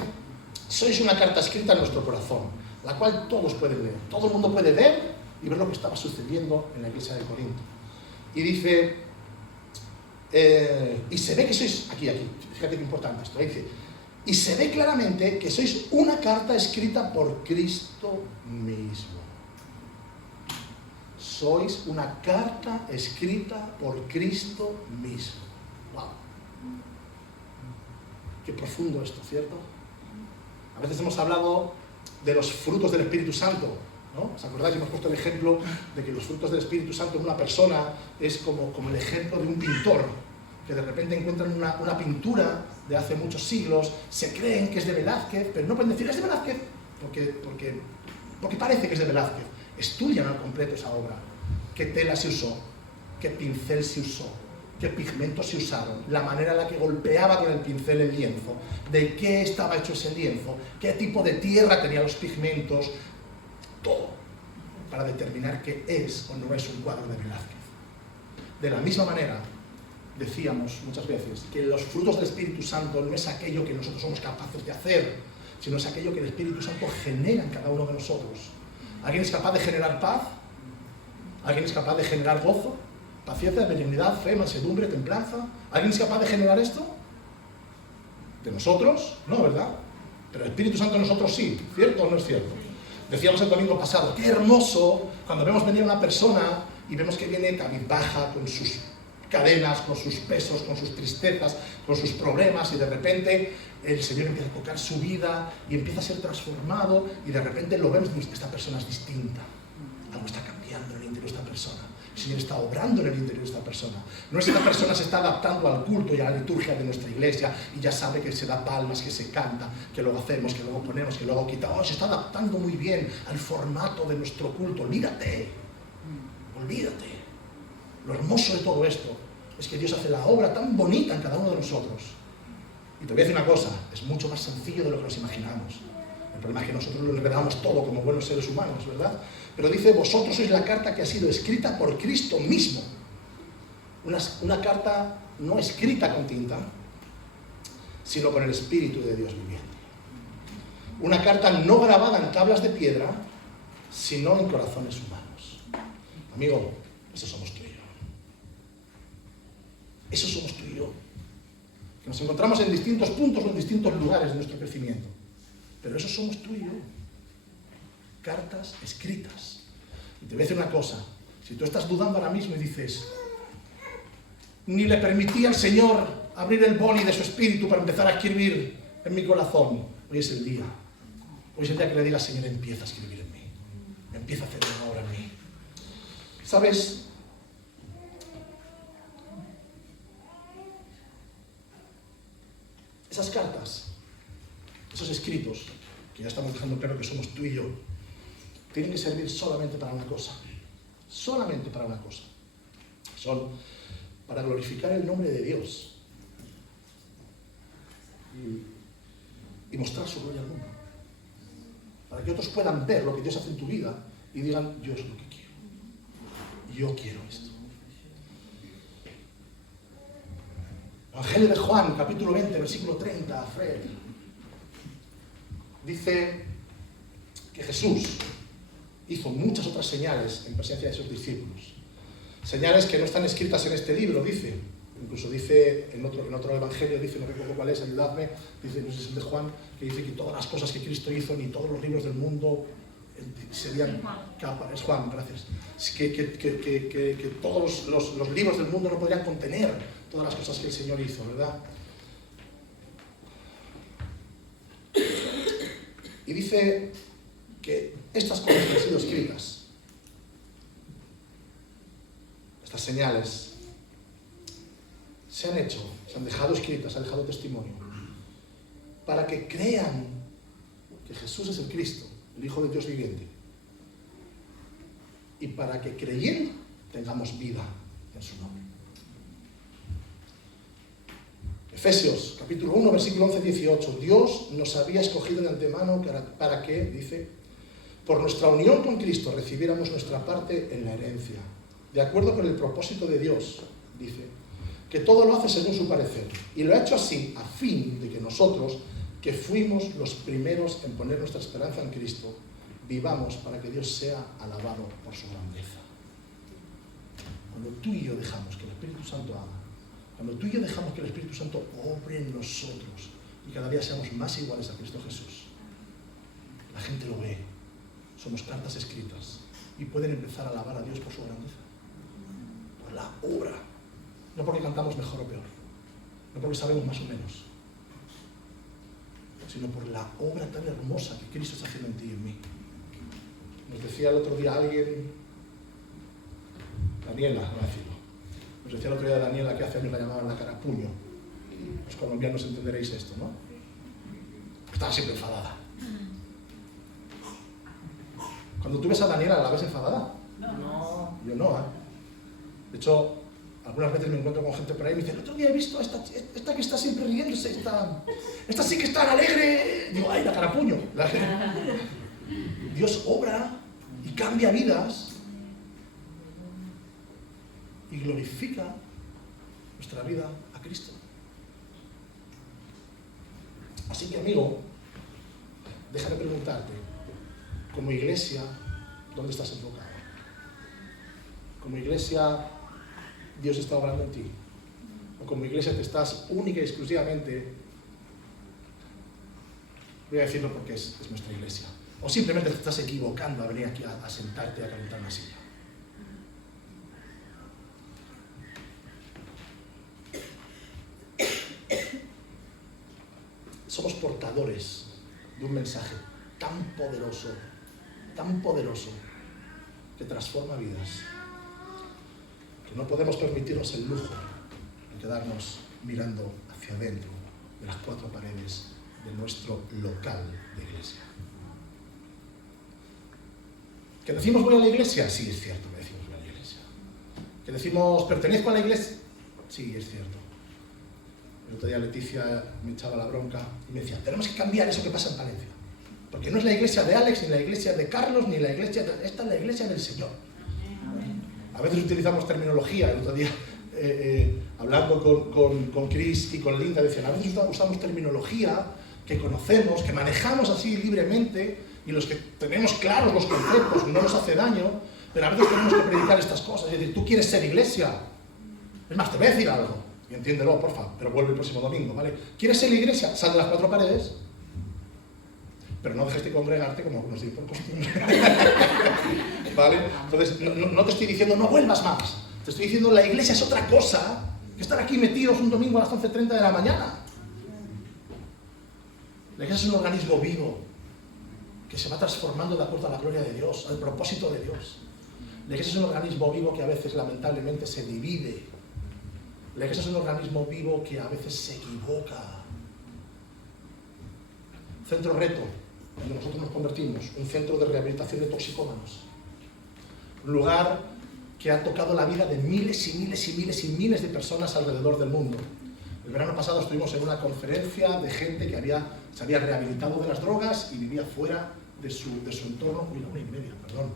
sois una carta escrita en nuestro corazón, la cual todos pueden leer, todo el mundo puede ver y ver lo que estaba sucediendo en la iglesia de Corinto. Y dice, y se ve que sois, aquí, fíjate qué importante esto, dice, y se ve claramente que sois una carta escrita por Cristo mismo. Sois una carta escrita por Cristo mismo. Wow. Qué profundo esto, ¿cierto? A veces hemos hablado de los frutos del Espíritu Santo, ¿no? ¿Os acordáis? Hemos puesto el ejemplo de que los frutos del Espíritu Santo en una persona es como el ejemplo de un pintor, que de repente encuentran una pintura de hace muchos siglos, se creen que es de Velázquez, pero no pueden decir es de Velázquez, porque parece que es de Velázquez. Estudian al completo esa obra. ¿Qué tela se usó? ¿Qué pincel se usó? ¿Qué pigmentos se usaron? La manera en la que golpeaba con el pincel el lienzo. ¿De qué estaba hecho ese lienzo? ¿Qué tipo de tierra tenía los pigmentos? Todo. Para determinar qué es o no es un cuadro de Velázquez. De la misma manera, decíamos muchas veces que los frutos del Espíritu Santo no es aquello que nosotros somos capaces de hacer, sino es aquello que el Espíritu Santo genera en cada uno de nosotros. ¿Alguien es capaz de generar paz? ¿Alguien es capaz de generar gozo, paciencia, benignidad, fe, mansedumbre, templanza? ¿Alguien es capaz de generar esto? ¿De nosotros? No, ¿verdad? Pero el Espíritu Santo en nosotros sí. ¿Cierto o no es cierto? Decíamos el domingo pasado, qué hermoso cuando vemos venir a una persona y vemos que viene cabizbaja, con sus cadenas, con sus pesos, con sus tristezas, con sus problemas, y de repente el Señor empieza a tocar su vida y empieza a ser transformado, y de repente lo vemos y decimos, esta persona es distinta. Algo está cambiando en el interior de esta persona. El Señor está obrando en el interior de esta persona. No es que esta persona se está adaptando al culto y a la liturgia de nuestra iglesia y ya sabe que se da palmas, que se canta, que luego hacemos, que luego ponemos, que luego quitamos. Se está adaptando muy bien al formato de nuestro culto. Olvídate. Lo hermoso de todo esto es que Dios hace la obra tan bonita en cada uno de nosotros. Y te voy a decir una cosa, es mucho más sencillo de lo que nos imaginamos. El problema es que nosotros lo enredamos todo como buenos seres humanos, ¿verdad? Pero dice, vosotros sois la carta que ha sido escrita por Cristo mismo. Una carta no escrita con tinta, sino con el Espíritu de Dios viviente. Una carta no grabada en tablas de piedra, sino en corazones humanos. Amigo, eso somos tú y yo. Eso somos tú y yo. Que nos encontramos en distintos puntos o en distintos lugares de nuestro crecimiento. Pero eso somos tú y yo. Cartas escritas. Y te voy a decir una cosa. Si tú estás dudando ahora mismo y dices, ni le permití al Señor abrir el boli de su espíritu para empezar a escribir en mi corazón, hoy es el día. Hoy es el día que le diga al Señor, empieza a escribir en mí. Empieza a hacer una obra en mí. ¿Sabes? Esas cartas, esos escritos, que ya estamos dejando claro que somos tú y yo, tienen que servir solamente para una cosa. Solamente para una cosa. Son para glorificar el nombre de Dios y mostrar su gloria al mundo. Para que otros puedan ver lo que Dios hace en tu vida y digan, yo es lo que quiero. Yo quiero esto. Evangelio de Juan, capítulo 20, versículo 30, Fred. Dice que Jesús hizo muchas otras señales en presencia de sus discípulos. Señales que no están escritas en este libro, dice. Incluso dice en otro evangelio, dice, no recuerdo cuál es, ayudadme, dice, no sé si es el de Juan, que dice que todas las cosas que Cristo hizo, ni todos los libros del mundo serían capaces. Es Juan, gracias. Que todos los libros del mundo no podrían contener todas las cosas que el Señor hizo, ¿verdad? Y dice que estas cosas que han sido escritas, estas señales, se han hecho, se han dejado escritas, se han dejado testimonio, para que crean que Jesús es el Cristo, el Hijo de Dios viviente, y para que creyendo tengamos vida en su nombre. Efesios, capítulo 1, versículo 11-18. Dios nos había escogido de antemano para que, dice, por nuestra unión con Cristo recibiéramos nuestra parte en la herencia, de acuerdo con el propósito de Dios, dice, que todo lo hace según su parecer, y lo ha hecho así a fin de que nosotros, que fuimos los primeros en poner nuestra esperanza en Cristo, vivamos para que Dios sea alabado por su grandeza. Cuando tú y yo dejamos que el Espíritu Santo haga, cuando tú y yo dejamos que el Espíritu Santo obre en nosotros y cada día seamos más iguales a Cristo Jesús, la gente lo ve, somos cartas escritas y pueden empezar a alabar a Dios por su grandeza, por la obra, no porque cantamos mejor o peor, no porque sabemos más o menos, sino por la obra tan hermosa que Cristo está haciendo en ti y en mí. Nos decía el otro día alguien, Daniela, no voy a decirlo, nos decía el otro día Daniela que hace años la llamaban la carapuño. Los colombianos entenderéis esto, ¿no? Estaba siempre enfadada. Cuando tú ves a Daniela, ¿la ves enfadada? No. Yo no, ¿eh? De hecho, algunas veces me encuentro con gente por ahí y me dicen, el otro día he visto a esta que está siempre riéndose, esta sí que está alegre. Digo, ¡ay, la carapuño! Dios obra y cambia vidas y glorifica nuestra vida a Cristo. Así que, amigo, déjame preguntarte, como iglesia, ¿dónde estás enfocado? como iglesia Dios está obrando en ti, o como iglesia te estás única y exclusivamente, voy a decirlo porque es nuestra iglesia, o simplemente te estás equivocando a venir aquí a sentarte a calentar una silla. Somos portadores de un mensaje tan poderoso, que transforma vidas, que no podemos permitirnos el lujo de quedarnos mirando hacia adentro de las cuatro paredes de nuestro local de iglesia. ¿Que decimos voy a la iglesia? Sí, es cierto que decimos voy a la iglesia. ¿Que decimos pertenezco a la iglesia? Sí, es cierto. El otro día Leticia me echaba la bronca y me decía, tenemos que cambiar eso que pasa en Palencia, porque no es la iglesia de Alex, ni la iglesia de Carlos, ni la iglesia de... Esta es la iglesia del Señor. A veces utilizamos terminología. El otro día, hablando con Chris y con Linda, decían, a veces usamos terminología que conocemos, que manejamos así libremente, y los que tenemos claros los conceptos no nos hace daño, pero a veces tenemos que predicar estas cosas. Es decir, tú quieres ser iglesia. Es más, te voy a decir algo, y entiéndelo, porfa, pero vuelve el próximo domingo, ¿vale? ¿Quieres ser la iglesia? Sal de las cuatro paredes, pero no dejes de congregarte como algunos dicen por costumbre. ¿Vale? Entonces, no te estoy diciendo no vuelvas más. Te estoy diciendo la iglesia es otra cosa que estar aquí metidos un domingo a las 11:30 de la mañana. La iglesia es un organismo vivo que se va transformando de acuerdo a la gloria de Dios, al propósito de Dios. La iglesia es un organismo vivo que a veces lamentablemente se divide. La iglesia es un organismo vivo que a veces se equivoca. Centro Reto, donde nosotros nos convertimos, un centro de rehabilitación de toxicómanos. Un lugar que ha tocado la vida de miles y miles y miles y miles de personas alrededor del mundo. El verano pasado estuvimos en una conferencia de gente que se había rehabilitado de las drogas y vivía fuera de su entorno, uy, la 1:30, perdón.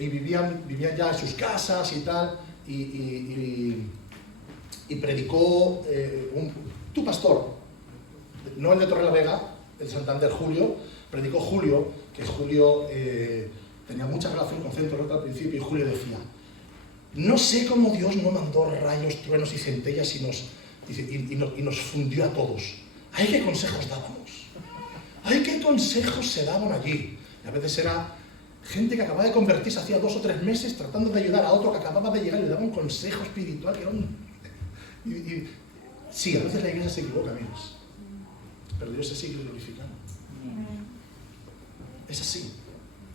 Y vivían ya en sus casas y tal, y predicó tu pastor, no el de Torrelavega, el Santander, Julio, predicó Julio, que Julio tenía mucha relación con Centro Reto al principio, y Julio decía, no sé cómo Dios no mandó rayos, truenos y centellas y nos fundió a todos. ¡Ay, qué consejos dábamos! ¡Ay, qué consejos se daban allí! Y a veces era gente que acababa de convertirse hacía 2 o 3 meses tratando de ayudar a otro que acababa de llegar y le daba un consejo espiritual que era Sí, a veces la iglesia se equivoca, amigos, pero Dios se sigue glorificando. Es así.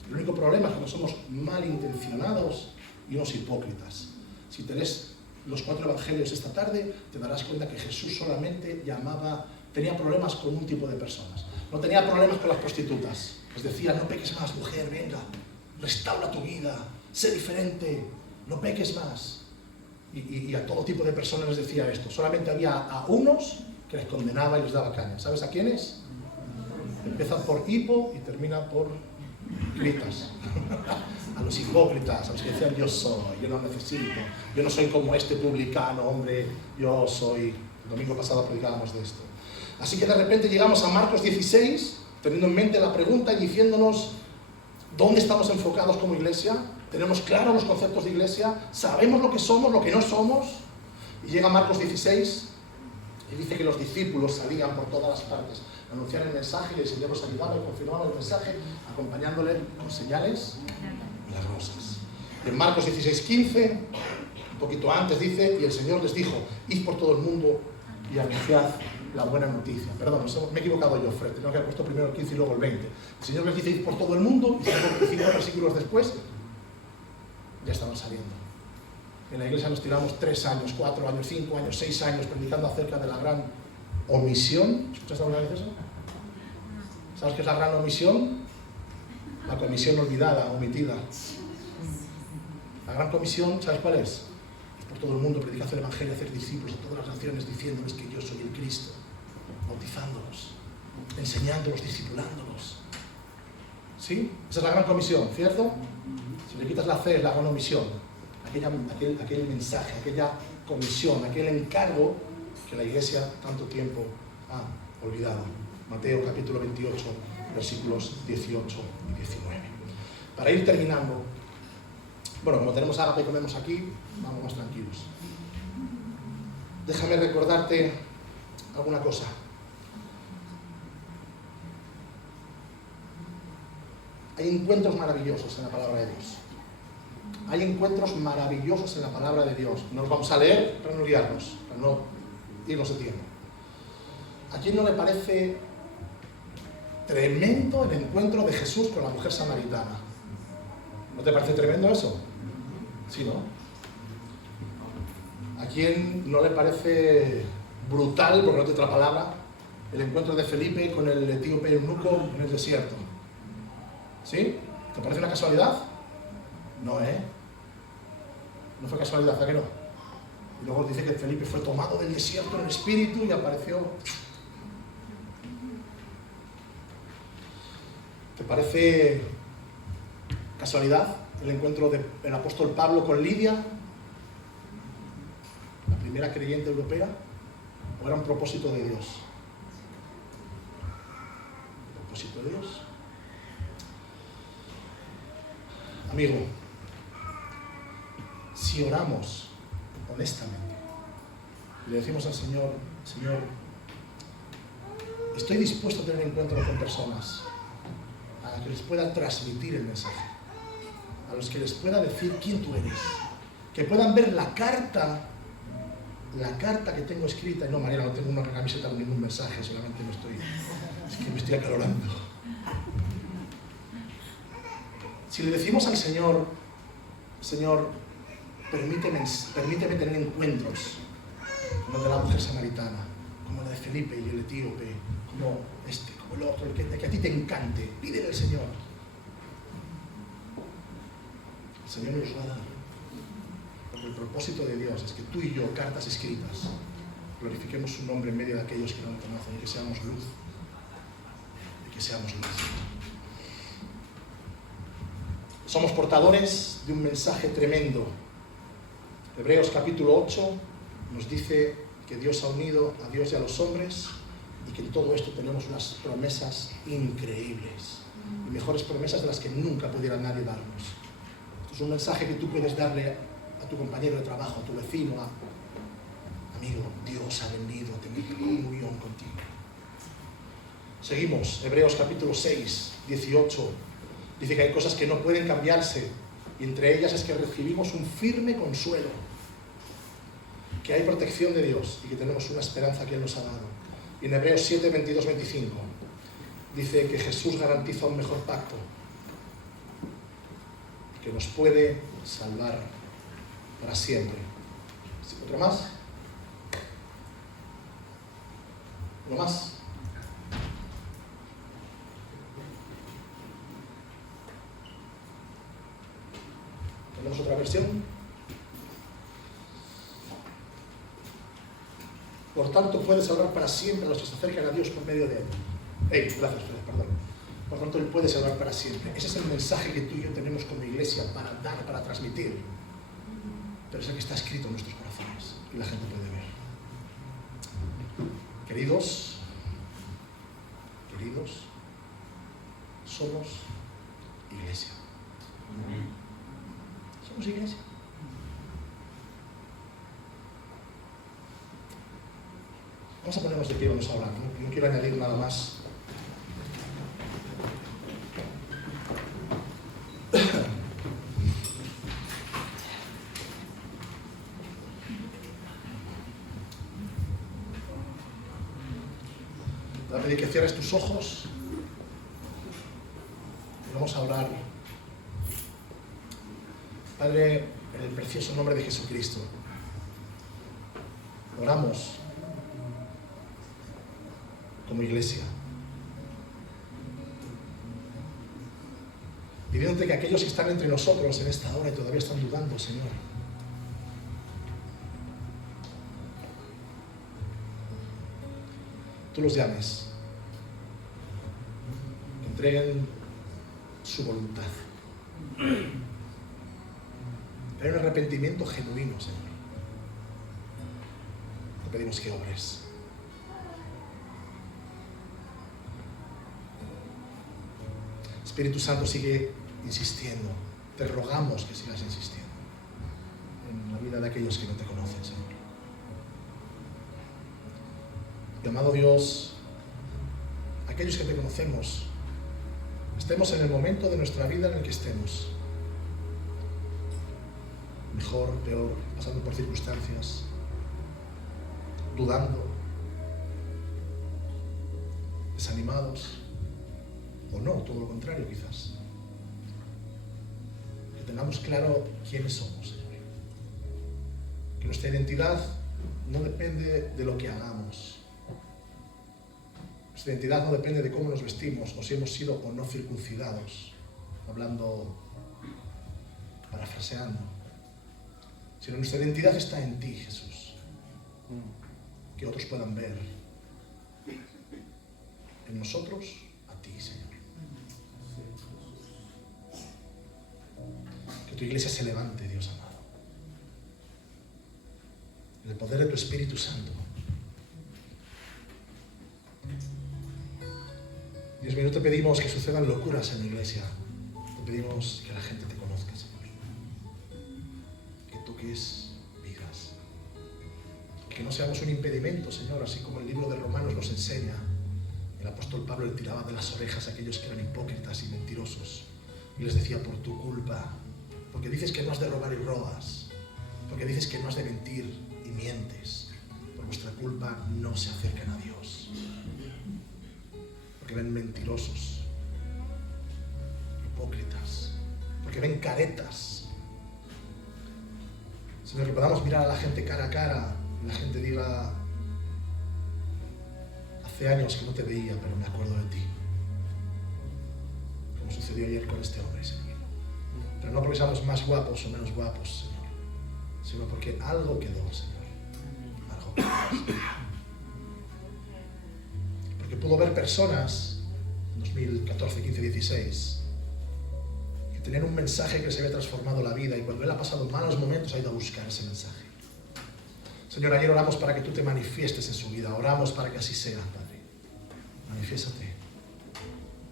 El único problema es que no somos malintencionados y unos hipócritas. Si te lees los 4 evangelios esta tarde, te darás cuenta que Jesús solamente tenía problemas con un tipo de personas. No tenía problemas con las prostitutas. Les decía, no peques más, mujer, venga, restaura tu vida, sé diferente, no peques más. Y a todo tipo de personas les decía esto. Solamente había a unos que les condenaba y les daba caña. ¿Sabes a quiénes? Empiezan por hipo y terminan por gritas. A los hipócritas, a los que decían yo no necesito, yo no soy como este publicano, hombre, yo soy. El domingo pasado predicábamos de esto. Así que de repente llegamos a Marcos 16, teniendo en mente la pregunta y diciéndonos dónde estamos enfocados como iglesia. Tenemos claros los conceptos de iglesia, sabemos lo que somos, lo que no somos. Y llega Marcos 16 y dice que los discípulos salían por todas las partes a anunciar el mensaje y el Señor los ayudaba y confirmaba el mensaje, acompañándole con señales milagrosas. En Marcos 16:15, un poquito antes dice, y el Señor les dijo, id por todo el mundo y anunciad la buena noticia. Perdón, me he equivocado yo, Fred, tengo que haber puesto primero el 15 y luego el 20. El Señor les dice, id por todo el mundo, y 5 versículos después, ya estaban saliendo. En la iglesia nos tiramos 3 años, 4 años, 5 años, 6 años predicando acerca de la gran omisión. ¿Escuchaste alguna vez eso? ¿Sabes qué es la gran omisión? La comisión olvidada, omitida. La gran comisión, ¿sabes cuál es? Por todo el mundo, predicar el evangelio, hacer discípulos a todas las naciones, diciéndoles que yo soy el Cristo, bautizándolos, enseñándolos, discipulándolos. ¿Sí? Esa es la gran comisión, ¿cierto? Si le quitas la C, es la gran omisión. Aquel mensaje, aquella comisión, aquel encargo que la iglesia tanto tiempo ha olvidado. Mateo capítulo 28, versículos 18 y 19. Para ir terminando, Bueno, como tenemos ágape y comemos aquí, vamos más tranquilos. Déjame recordarte alguna cosa. Hay encuentros maravillosos en la palabra de Dios. Hay encuentros maravillosos en la palabra de Dios. No los vamos a leer para no liarnos, para no irnos de tiempo. ¿A quién no le parece tremendo el encuentro de Jesús con la mujer samaritana? ¿No te parece tremendo eso? Sí, ¿no? ¿A quién no le parece brutal, por no te otra palabra, el encuentro de Felipe con el etíope eunuco en el desierto? ¿Sí? ¿Te parece una casualidad? No, ¿eh? No fue casualidad, ¿a qué no? Y luego dice que Felipe fue tomado del desierto en el espíritu y apareció. ¿Te parece casualidad el encuentro del apóstol Pablo con Lidia, la primera creyente europea? ¿O era un propósito de Dios? ¿Un propósito de Dios? Amigo, si oramos honestamente y le decimos al Señor, Señor, estoy dispuesto a tener encuentros con personas a que les pueda transmitir el mensaje, a los que les pueda decir quién tú eres, que puedan ver la carta que tengo escrita. Y no, Mariana, no tengo una camiseta con ningún mensaje, solamente me estoy acalorando. Si le decimos al Señor, Señor, permíteme tener encuentros como el de la mujer samaritana, como el de Felipe y el etíope, como el otro, el que a ti te encante, pídele al Señor. El Señor nos lo va a dar. Porque el propósito de Dios es que tú y yo, cartas escritas, glorifiquemos su nombre en medio de aquellos que no lo conocen y que seamos luz. Y que seamos luz. Somos portadores de un mensaje tremendo. Hebreos capítulo 8 nos dice que Dios ha unido a Dios y a los hombres y que en todo esto tenemos unas promesas increíbles y mejores promesas de las que nunca pudiera nadie darnos. Esto es un mensaje que tú puedes darle a tu compañero de trabajo, a tu vecino, amigo, Dios ha venido a tener comunión contigo. Seguimos, Hebreos capítulo 6, 18. Dice que hay cosas que no pueden cambiarse y entre ellas es que recibimos un firme consuelo, que hay protección de Dios y que tenemos una esperanza que Él nos ha dado. Y en Hebreos 7, 22, 25 dice que Jesús garantiza un mejor pacto, que nos puede salvar para siempre. ¿Otro más? ¿Uno más? ¿Tenemos otra versión? Por tanto, puede salvar para siempre a los que se acercan a Dios por medio de Él. Gracias, Fred, perdón. Por tanto, Él puede salvar para siempre. Ese es el mensaje que tú y yo tenemos como iglesia para dar, para transmitir. Pero es el que está escrito en nuestros corazones y la gente puede ver. Queridos, somos iglesia. Somos iglesia. Vamos a ponernos de pie, vamos a hablar. No quiero añadir nada más. Voy a pedir que cierres tus ojos y vamos a orar. Padre, en el precioso nombre de Jesucristo, oramos como iglesia, pidiéndote que aquellos que están entre nosotros en esta hora y todavía están dudando, Señor, tú los llames, que entreguen su voluntad. Hay un arrepentimiento genuino, Señor. Te pedimos que obres. Espíritu Santo, sigue insistiendo. Te rogamos que sigas insistiendo. aquellos que no te conocen, Señor. Y amado Dios, aquellos que te conocemos, estemos en el momento de nuestra vida en el que estemos, mejor, peor, pasando por circunstancias, dudando, desanimados, o no, todo lo contrario quizás. Que tengamos claro quiénes somos, Señor. Que nuestra identidad no depende de lo que hagamos. Nuestra identidad no depende de cómo nos vestimos, o si hemos sido o no circuncidados, hablando, parafraseando. Sino nuestra identidad está en ti, Jesús. Que otros puedan ver en nosotros a ti, Señor. Que tu iglesia se levante, Dios amado. En el poder de tu Espíritu Santo. Dios mío, no te pedimos que sucedan locuras en la iglesia. Te pedimos que la gente te conozca, Señor. Que toques vidas. Que no seamos un impedimento, Señor, así como el libro de Romanos nos enseña. El apóstol Pablo le tiraba de las orejas a aquellos que eran hipócritas y mentirosos. Y les decía, por tu culpa, porque dices que no has de robar y robas, porque dices que no has de mentir y mientes, por vuestra culpa no se acercan a Dios. Porque ven mentirosos, hipócritas, porque ven caretas. Señor, que podamos mirar a la gente cara a cara y la gente diga, hace años que no te veía, pero me acuerdo de ti. Como sucedió ayer con este hombre, Señor. Pero no porque seamos más guapos o menos guapos, Señor, sino porque algo quedó, Señor. Algo quedó, Señor. Porque pudo ver personas en 2014, 15, 16 que tenían un mensaje que les había transformado la vida, y cuando él ha pasado malos momentos ha ido a buscar ese mensaje. Señor, ayer oramos para que tú te manifiestes en su vida, oramos para que así sea, Padre. Manifiéstate,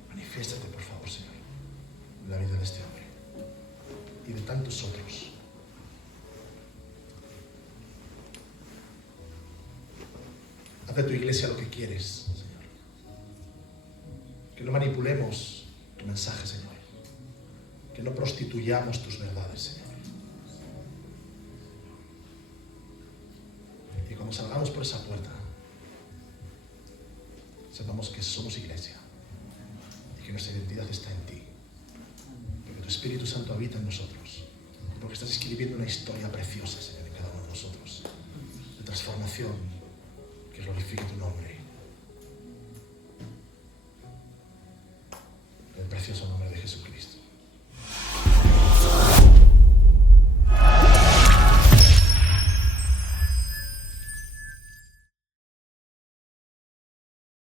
manifiéstate, por favor, Señor, en la vida de este hombre y de tantos otros. Haz de tu iglesia lo que quieres, Señor. Que no manipulemos tu mensaje, Señor. Que no prostituyamos tus verdades, Señor. Y cuando salgamos por esa puerta, sepamos que somos iglesia y que nuestra identidad está en ti. Porque tu Espíritu Santo habita en nosotros. Porque estás escribiendo una historia preciosa, Señor, en cada uno de nosotros. De transformación que glorifique tu nombre. En el precioso nombre de Jesucristo.